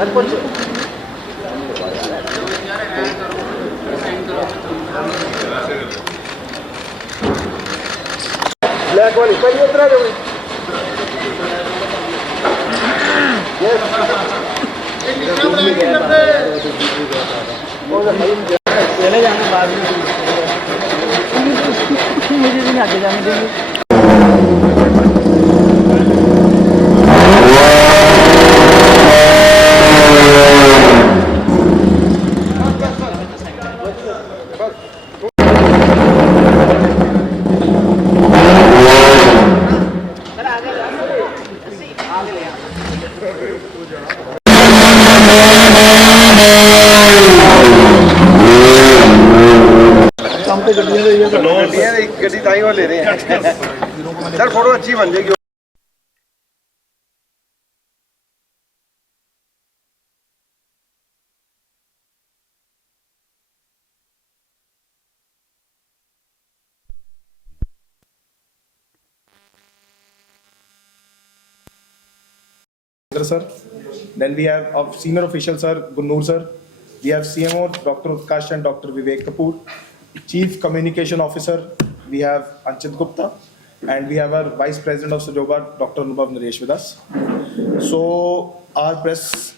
Black वाली पहले उतरा जो चले जाएंगे बाद में मुझे भी आगे जाने देंगे गड्डी ताई वो ले रहे हैं सर फोटो अच्छी बन जाएगी। Sir, then we have our senior official sir Gunnur sir, we have CMO Dr. Utkarsh and Dr. Vivek Kapoor, Chief Communication Officer we have Anchit Gupta, and we have our Vice President of Sajoba Dr. Anubhav Naresh with us. So our press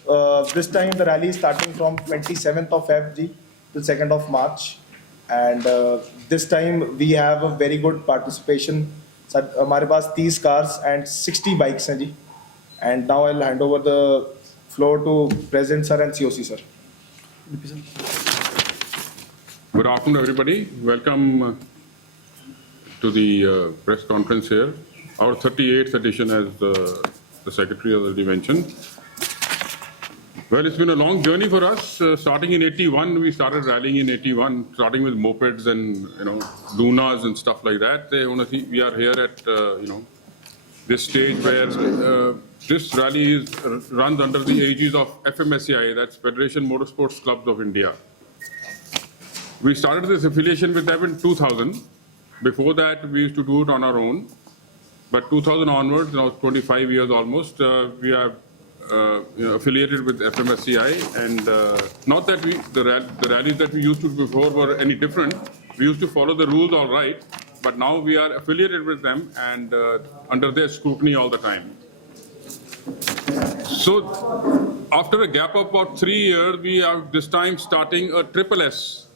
this time the rally is starting from 27th of Feb to 2nd of March, and this time we have a very good participation. हमारे पास 30 cars and 60 bikes हैं जी. And now I'll hand over the floor to President Sir and COC Sir. Good afternoon, everybody. Welcome to the press conference here. Our 38th edition, as the Secretary already mentioned. Well, it's been a long journey for us. Starting in 81, we started rallying in 81, starting with mopeds and Lunas and stuff like that. We are here at this stage where this rally runs under the aegis of FMSCI, that's Federation Motorsports Clubs of India. We started this affiliation with them in 2000. Before that, we used to do it on our own. But 2000 onwards, now 25 years almost, we are affiliated with FMSCI. And not that the rallies that we used to do before were any different. We used to follow the rules all right. But now we are affiliated with them and under their scrutiny all the time. So after a gap of about 3 years, we are this time starting a Triple S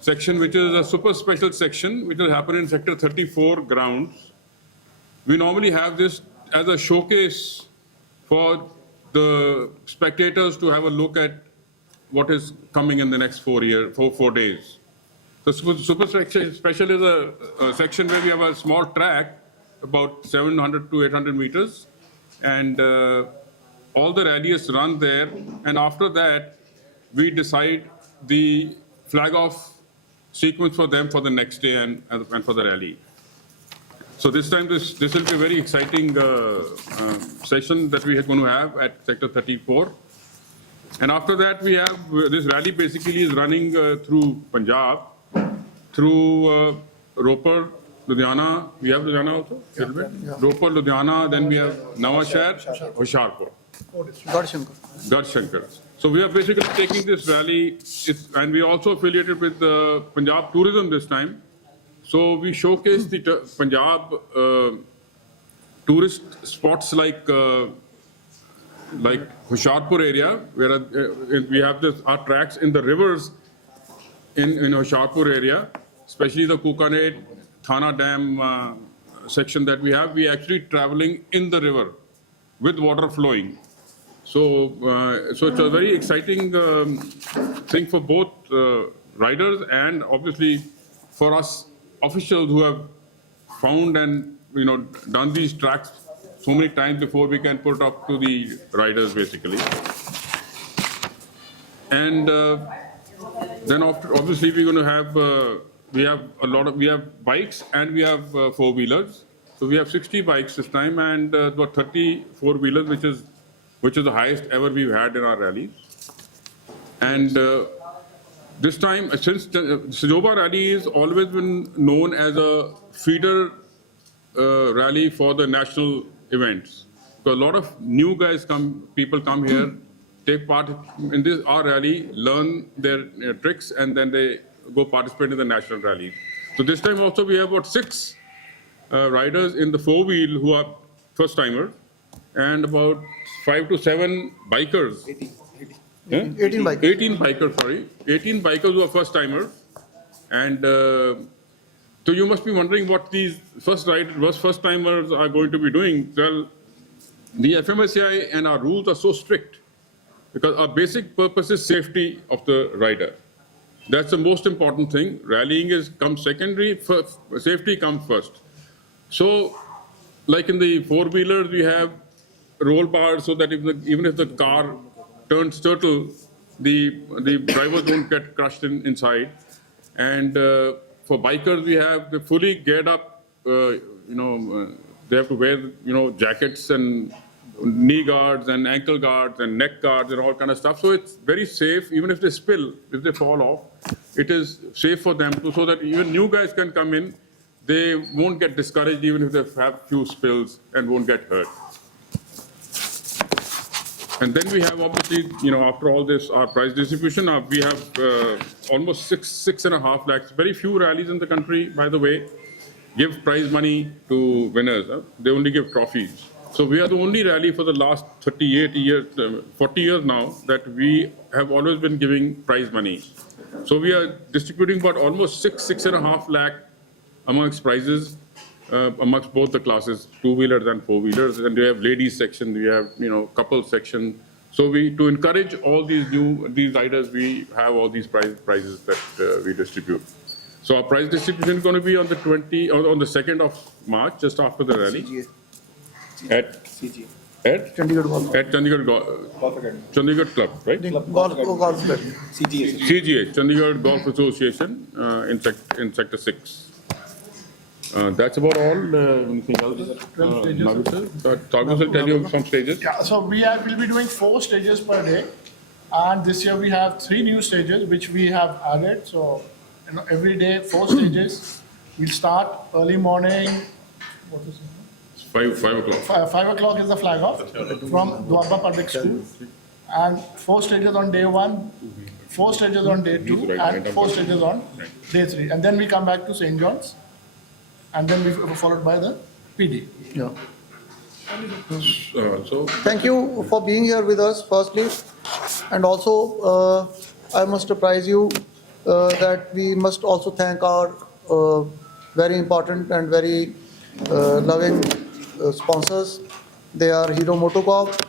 section, which is a super special section, which will happen in Sector 34 grounds. We normally have this as a showcase for the spectators to have a look at what is coming in the next 4 days. The super special is a section where we have a small track, about 700 to 800 meters, and all the rallies run there. And after that, we decide the flag-off sequence for them for the next day and for the rally. So this time, this will be a very exciting session that we are going to have at Sector 34. And after that, we have this rally basically is running through Punjab, through Ropar, Ludhiana. We have Ludhiana also? Yeah. Ropar, Ludhiana, then we have Nawashahar, Hoshiarpur. Garhshankar. So we are basically taking this rally, and we are also affiliated with Punjab Tourism this time. So we showcase the Punjab tourist spots like Hoshiarpur area, where we have our tracks in the rivers in Hoshiarpur area, especially the Kukanet, Thana Dam section that we have. We are actually traveling in the river with water flowing. So, so it's a very exciting thing for both riders and obviously for us officials who have found and done these tracks so many times before we can put up to the riders basically. And then after, obviously we're going to have we have bikes and we have four-wheelers. So we have 60 bikes this time and about 30 four-wheelers, which is the highest ever we've had in our rallies. And this time, since the Sajoba rally has always been known as a feeder rally for the national events. So a lot of new people come here take part in this our rally, learn their tricks, and then they go participate in the national rally. So this time also we have about 6 riders in the 4-wheel who are first timers, and about 5 to 7 bikers. 18 bikers. 18 bikers, sorry. 18 bikers who are first timers. And so you must be wondering what these first timers are going to be doing. Well, the FMSCI and our rules are so strict because our basic purpose is safety of the rider. That's the most important thing. Rallying comes secondary, safety comes first. So, like in the 4-wheelers, we have roll bars so that even if the car turns turtle, the drivers don't get crushed inside. And for bikers, we have the fully geared up, they have to wear, jackets and knee guards and ankle guards and neck guards and all kind of stuff. So it's very safe. Even if they spill, if they fall off, it is safe for them too, so that even new guys can come in. They won't get discouraged even if they have few spills and won't get hurt. And then we have obviously, after all this, our prize distribution. We have almost 6.5 lakhs. Very few rallies in the country, by the way, give prize money to winners. They only give trophies. So we are the only rally for the last 38 years, 40 years now, that we have always been giving prize money. So we are distributing about almost 6.5 lakh amongst prizes amongst both the classes, 2-wheelers and 4-wheelers. And we have ladies section, we have couple section. So to encourage all these riders, we have all these prizes that we distribute. So our prize distribution is going to be on the 2nd of March, just after the rally. CGA. At Chandigarh Golf. At Chandigarh Club, right? Golf Club. CGA, Chandigarh Golf Association, in Sector 6. That's about all. Anything else? Tagus will tell you some stages. Yeah, so we'll be doing 4 stages per day, and this year we have 3 new stages which we have added. So every day 4 stages. We'll start early morning. What is it? 5 o'clock. 5 o'clock is the flag off from Dwarba Public School, and 4 stages on day 1, 4 stages on day 2, and 4 stages on day 3, and then we come back to St. John's, and then we followed by the PD. Yeah. So Thank you for being here with us, firstly. And also, I must apprise you that we must also thank our very important and very loving sponsors. They are Hero MotoCorp,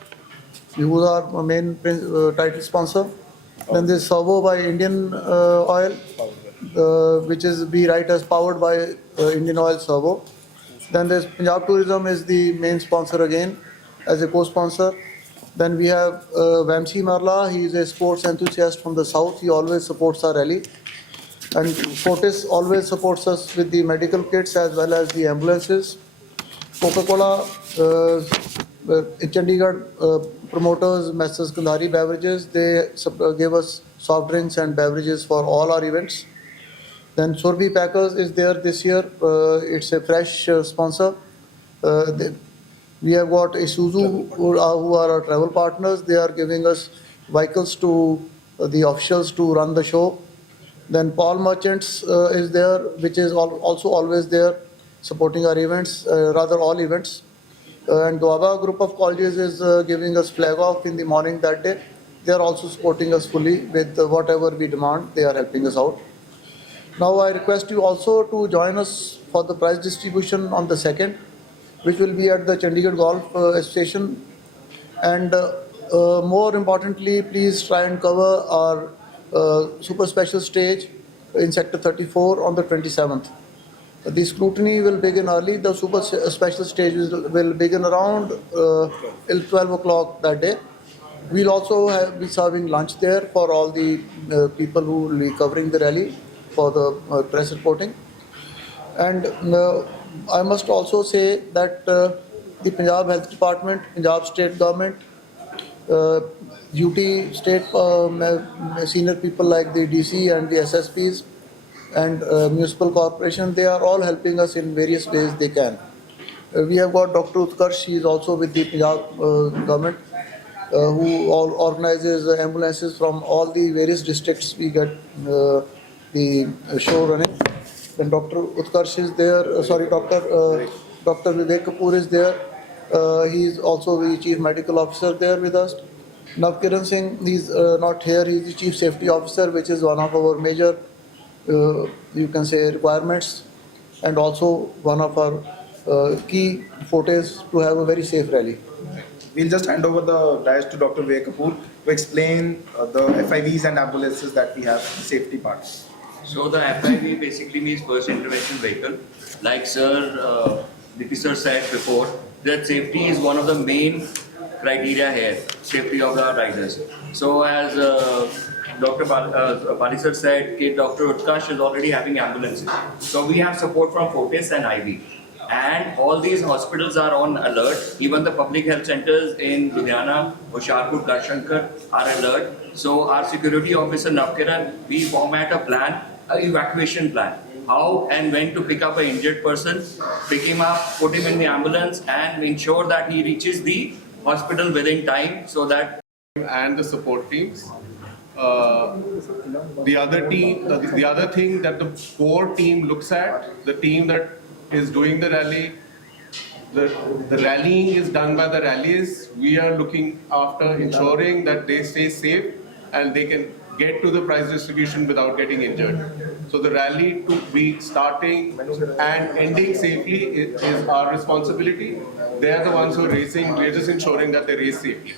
who are our main title sponsor. Then there's Servo by Indian Oil, which is we write as powered by Indian Oil Servo. Then there's Punjab Tourism is the main sponsor again as a co-sponsor. Then we have Vamsi Marla. He is a sports enthusiast from the south. He always supports our rally. And Fortis always supports us with the medical kits as well as the ambulances. Coca-Cola, Chandigarh promoters, Messrs. Kandhari Beverages, they gave us soft drinks and beverages for all our events. Then Surbi Packers is there this year. It's a fresh sponsor. We have got Isuzu, who are our travel partners. They are giving us vehicles to the officials to run the show. Then Paul Merchants is there, which is also always there, supporting our events, rather all events. And Doaba group of colleges is giving us flag off in the morning that day. They are also supporting us fully with whatever we demand. They are helping us out. Now I request you also to join us for the prize distribution on the 2nd, which will be at the Chandigarh Golf Station. And more importantly, please try and cover our super special stage in Sector 34 on the 27th. The scrutiny will begin early. The super special stage will begin around 12 o'clock that day. We'll also be serving lunch there for all the people who will be covering the rally for the press reporting. And I must also say that the Punjab Health Department, Punjab State Government, UT State senior people like the DC and the SSPs and Municipal Corporation, they are all helping us in various ways they can. We have got Dr. Utkarsh, she is also with the Punjab government. who all organizes ambulances from all the various districts. We get the show running. Then Dr. Utkarsh is there. Dr. Vivek Kapoor is there. He is also the chief medical officer there with us. Navkiran Singh, he's not here. He's the chief safety officer, which is one of our major, you can say, requirements, and also one of our key fortes to have a very safe rally. We'll just hand over the dais to Dr. Vivek Kapoor to explain the FIVs and ambulances that we have, the safety parts. So the FIV basically means first intervention vehicle. Like Dipi sir said before, that safety is one of the main criteria here, safety of the riders. So as Dr. Bali sir said, Dr. Utkarsh is already having ambulances. So we have support from Fortis and IV. And all these hospitals are on alert. Even the public health centers in Ludhiana, Hoshiarpur, Garshankar are alert. So our security officer Navkiran, we format a plan, an evacuation plan. How and when to pick up an injured person, pick him up, put him in the ambulance, and ensure that he reaches the hospital within time so that. And the support teams. The other thing that the core team looks at, the team that is doing the rally, the rallying is done by the rallies. We are looking after ensuring that they stay safe and they can get to the prize distribution without getting injured. So the rally to be starting and ending safely is our responsibility. They are the ones who are racing. We are just ensuring that they race safely.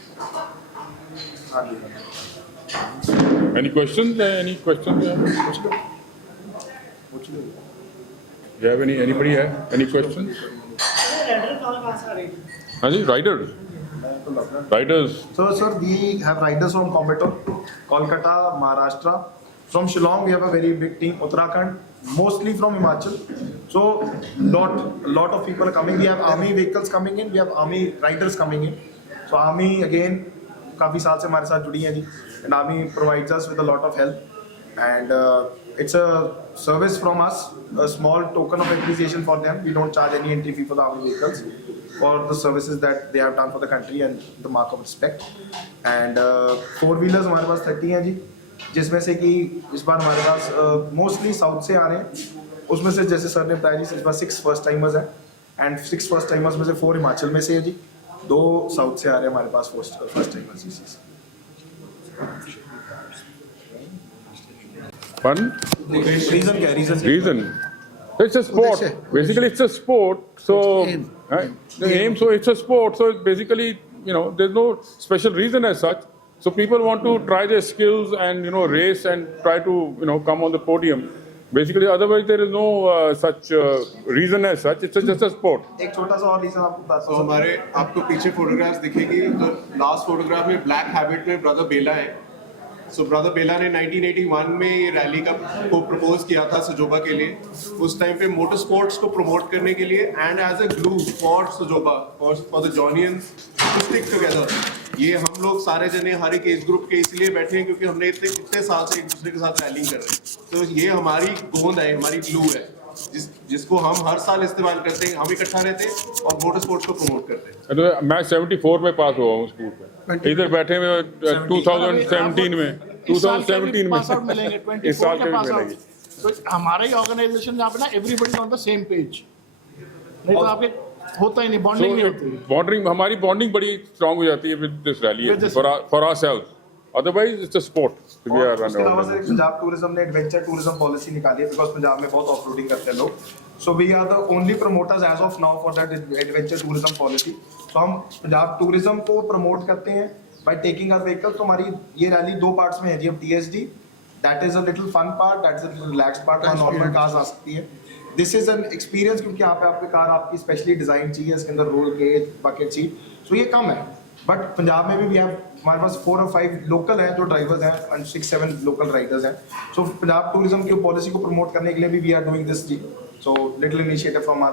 Any questions? Any questions? Do you have anybody have any questions? Riders? Riders. So, sir, we have riders from Coimbatore, Kolkata, Maharashtra. From Shillong, we have a very big team. Uttarakhand, mostly from Himachal. So, a lot of people are coming. We have army vehicles coming in. We have army riders coming in. So, army again, काफी साल से हमारे साथ जुड़ी है जी. And army provides us with a lot of help. And it's a service from us, a small token of appreciation for them. We don't charge any entry fee for the army vehicles, for the services that they have done for the country and the mark of respect. And four-wheelers हमारे पास 30 हैं जी, जिसमें से कि इस बार हमारे पास mostly south से आ रहे हैं. उसमें से जैसे सर ने बताया जी, इस बार 6 first timers हैं, and 6 first timers में से 4 हिमाचल में से है जी, 2 साउथ से आ रहे हैं हमारे पास first timers इसी से. Pardon? Reason क्या है? Reason. It's a sport. Basically, it's a sport. So, the aim. So it's a sport. So basically, there's no special reason as such. So people want to try their skills and race and try to come on the podium. Basically, otherwise there is no such reason as such. It's just a sport. एक छोटा सा और reason आपको बताता तो हूँ. हमारे आपको पीछे फोटोग्राफ्स दिखेगी. तो लास्ट फोटोग्राफ में ब्लैक हैबिट में ब्रदर बेला है. सो ब्रदर बेला ने 1981 में ये रैली को प्रपोज किया था सजोबा के लिए. उस टाइम पे मोटर स्पोर्ट्स को प्रमोट करने के लिए and as a glue for सजोबा for the Johnians to stick together. ये हम लोग सारे जने हर एक एज ग्रुप के इसलिए बैठे हैं क्योंकि हमने इतने साल से एक दूसरे के साथ रैलिंग कर रहे हैं. तो ये हमारी गोंद है, हमारी ग्लू है, जिसको हम हर साल इस्तेमाल करते हैं. हम इकट्ठा रहते हैं और मोटर स्पोर्ट्स को प्रमोट करते हैं. मैं 74 में पास हुआ हूँ स्कूल पे. इधर बैठे हुए 2017 में. 2017 में पास आउट मिलेंगे, 24 इस साल के के पास भी आउट. मिलेंगे. तो हमारा ही ऑर्गेनाइजेशन जहाँ पे ना everybody on the same page, नहीं तो आपके होता ही नहीं, बॉन्डिंग नहीं होती. हमारी बॉन्डिंग बड़ी स्ट्रांग हो जाती है with this rally for ourselves. Otherwise it's a sport. उसके अलावा सर पंजाब टूरिज्म ने एडवेंचर टूरिज्म पॉलिसी निकाली है, बिकॉज पंजाब में बहुत ऑफ रोडिंग करते हैं लोग. So we are the only promoters as of now for that adventure tourism policy. तो हम पंजाब टूरिज्म को प्रमोट करते हैं बाय टेकिंग आवर व्हीकल. तो हमारी ये रैली 2 पार्ट्स में है जी. अब TSD, that is a little fun part, that is a little relaxed part, वहाँ नॉर्मल कार्स आ सकती है. दिस इज एन एक्सपीरियंस, क्योंकि यहाँ पे आपकी कार आपकी स्पेशली डिजाइन चाहिए, इसके अंदर रोल केज, बकेट सीट. सो ये कम है. बट पंजाब में भी हमारे पास 4 और 5 लोकल हैं जो ड्राइवर्स हैं एंड 6-7 लोकल राइडर्स हैं. सो पंजाब टूरिज्म की पॉलिसी को प्रमोट करने के लिए भी वी आर डूइंग दिस जी. So little initiative from